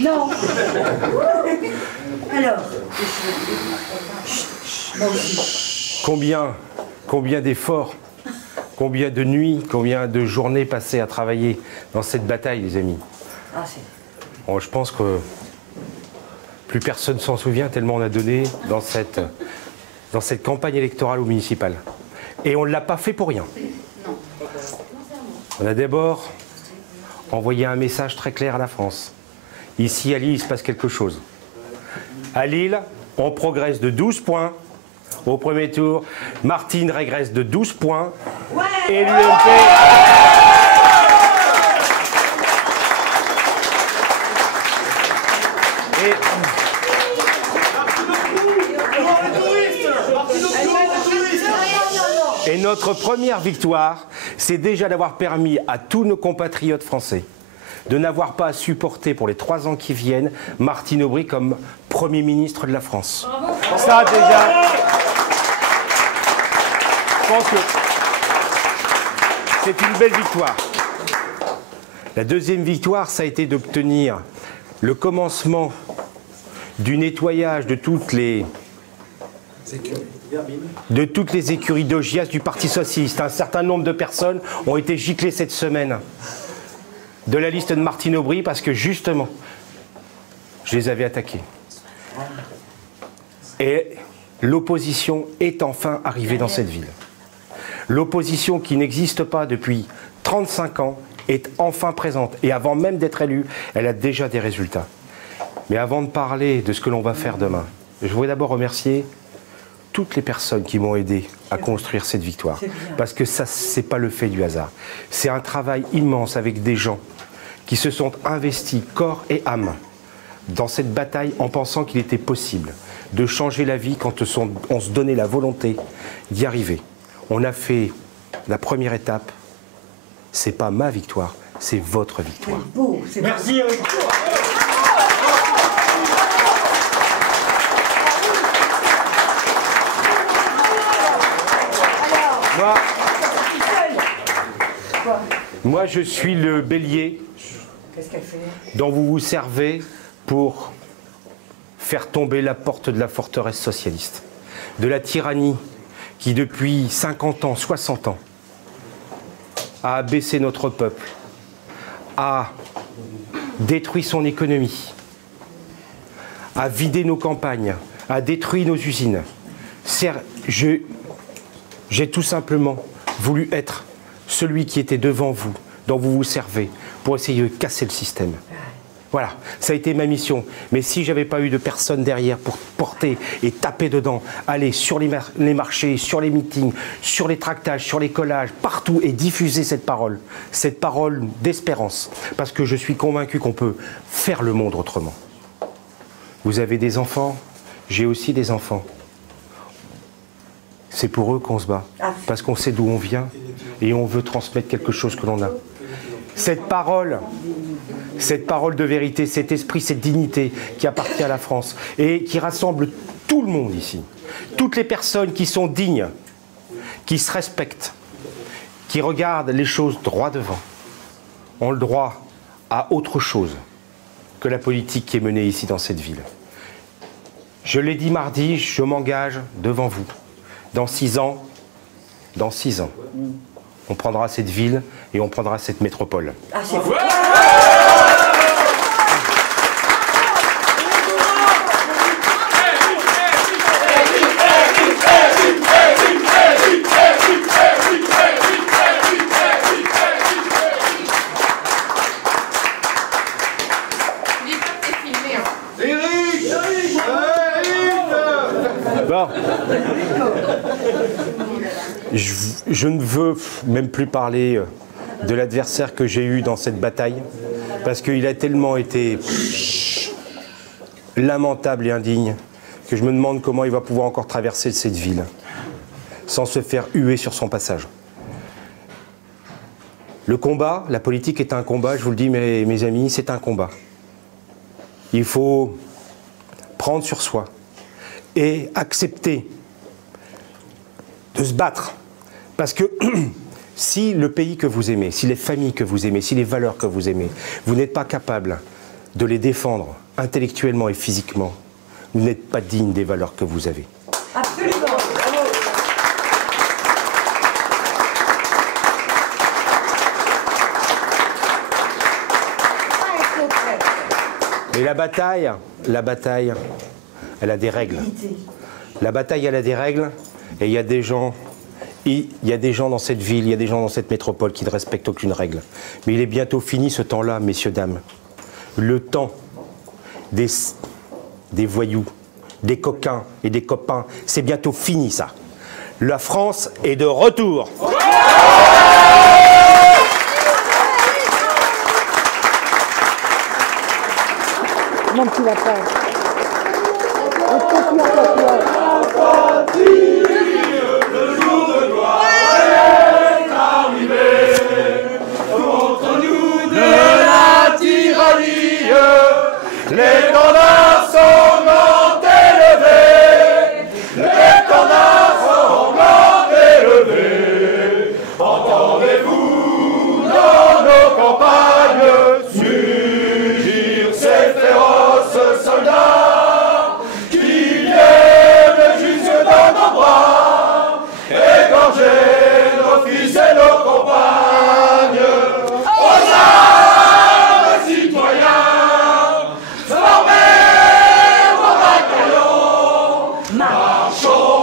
Non. Alors. Combien d'efforts, combien de nuits, combien de journées passées à travailler dans cette bataille, les amis. Bon, je pense que plus personne s'en souvient tellement on a donné dans cette campagne électorale ou municipale. Et on ne l'a pas fait pour rien. On a d'abord envoyé un message très clair à la France. Ici, à Lille, il se passe quelque chose. À Lille, on progresse de 12 points. Au premier tour, Martine régresse de 12 points. Ouais. Et l'UMP... Et notre première victoire, c'est déjà d'avoir permis à tous nos compatriotes français de n'avoir pas à supporter pour les 3 ans qui viennent Martine Aubry comme Premier ministre de la France. Ça déjà, je pense que c'est une belle victoire. La deuxième victoire, ça a été d'obtenir le commencement du nettoyage de toutes les écuries d'Augias du Parti socialiste. Un certain nombre de personnes ont été giclées cette semaine de la liste de Martine Aubry parce que justement, je les avais attaqués. Et l'opposition est enfin arrivée dans cette ville. L'opposition qui n'existe pas depuis 35 ans est enfin présente. Et avant même d'être élue, elle a déjà des résultats. Mais avant de parler de ce que l'on va faire demain, je voudrais d'abord remercier toutes les personnes qui m'ont aidé à construire cette victoire. Parce que ça, c'est pas le fait du hasard. C'est un travail immense avec des gens qui se sont investis corps et âme dans cette bataille en pensant qu'il était possible de changer la vie quand on se donnait la volonté d'y arriver. On a fait la première étape. C'est pas ma victoire, c'est votre victoire. Beau, merci. Moi, je suis le bélier dont vous vous servez pour faire tomber la porte de la forteresse socialiste, de la tyrannie qui, depuis 50 ans, 60 ans, a abaissé notre peuple, a détruit son économie, a vidé nos campagnes, a détruit nos usines. J'ai tout simplement voulu être celui qui était devant vous, dont vous vous servez, pour essayer de casser le système. Voilà, ça a été ma mission. Mais si je n'avais pas eu de personne derrière pour porter et taper dedans, aller sur les marchés, sur les meetings, sur les tractages, sur les collages, partout, et diffuser cette parole d'espérance, parce que je suis convaincu qu'on peut faire le monde autrement. Vous avez des enfants, j'ai aussi des enfants. C'est pour eux qu'on se bat, parce qu'on sait d'où on vient et on veut transmettre quelque chose que l'on a. Cette parole de vérité, cet esprit, cette dignité qui appartient à la France et qui rassemble tout le monde ici, toutes les personnes qui sont dignes, qui se respectent, qui regardent les choses droit devant, ont le droit à autre chose que la politique qui est menée ici dans cette ville. Je l'ai dit mardi, je m'engage devant vous. Dans 6 ans, on prendra cette ville et on prendra cette métropole. Ah, c'est vous. Bon. Je je ne veux même plus parler de l'adversaire que j'ai eu dans cette bataille, parce qu'il a tellement été lamentable et indigne que je me demande comment il va pouvoir encore traverser cette ville sans se faire huer sur son passage. Le combat, la politique est un combat, je vous le dis mes amis, c'est un combat. Il faut prendre sur soi et accepter de se battre. Parce que si le pays que vous aimez, si les familles que vous aimez, si les valeurs que vous aimez, vous n'êtes pas capable de les défendre intellectuellement et physiquement, vous n'êtes pas digne des valeurs que vous avez. Absolument. Mais la bataille, elle a des règles. La bataille, elle a des règles, et il y a des gens dans cette ville, il y a des gens dans cette métropole qui ne respectent aucune règle. Mais il est bientôt fini ce temps-là, messieurs, dames. Le temps des voyous, des coquins et des copains, c'est bientôt fini ça. La France est de retour. Mon petit lapin. Les standards sont grand élevés, les standards sont grand élevés. Entendez-vous dans nos campagnes surgir ces féroces soldats qui viennent jusque dans nos bras, égorger nos fils et nos compagnes. Aux armes, citoyens! Marchons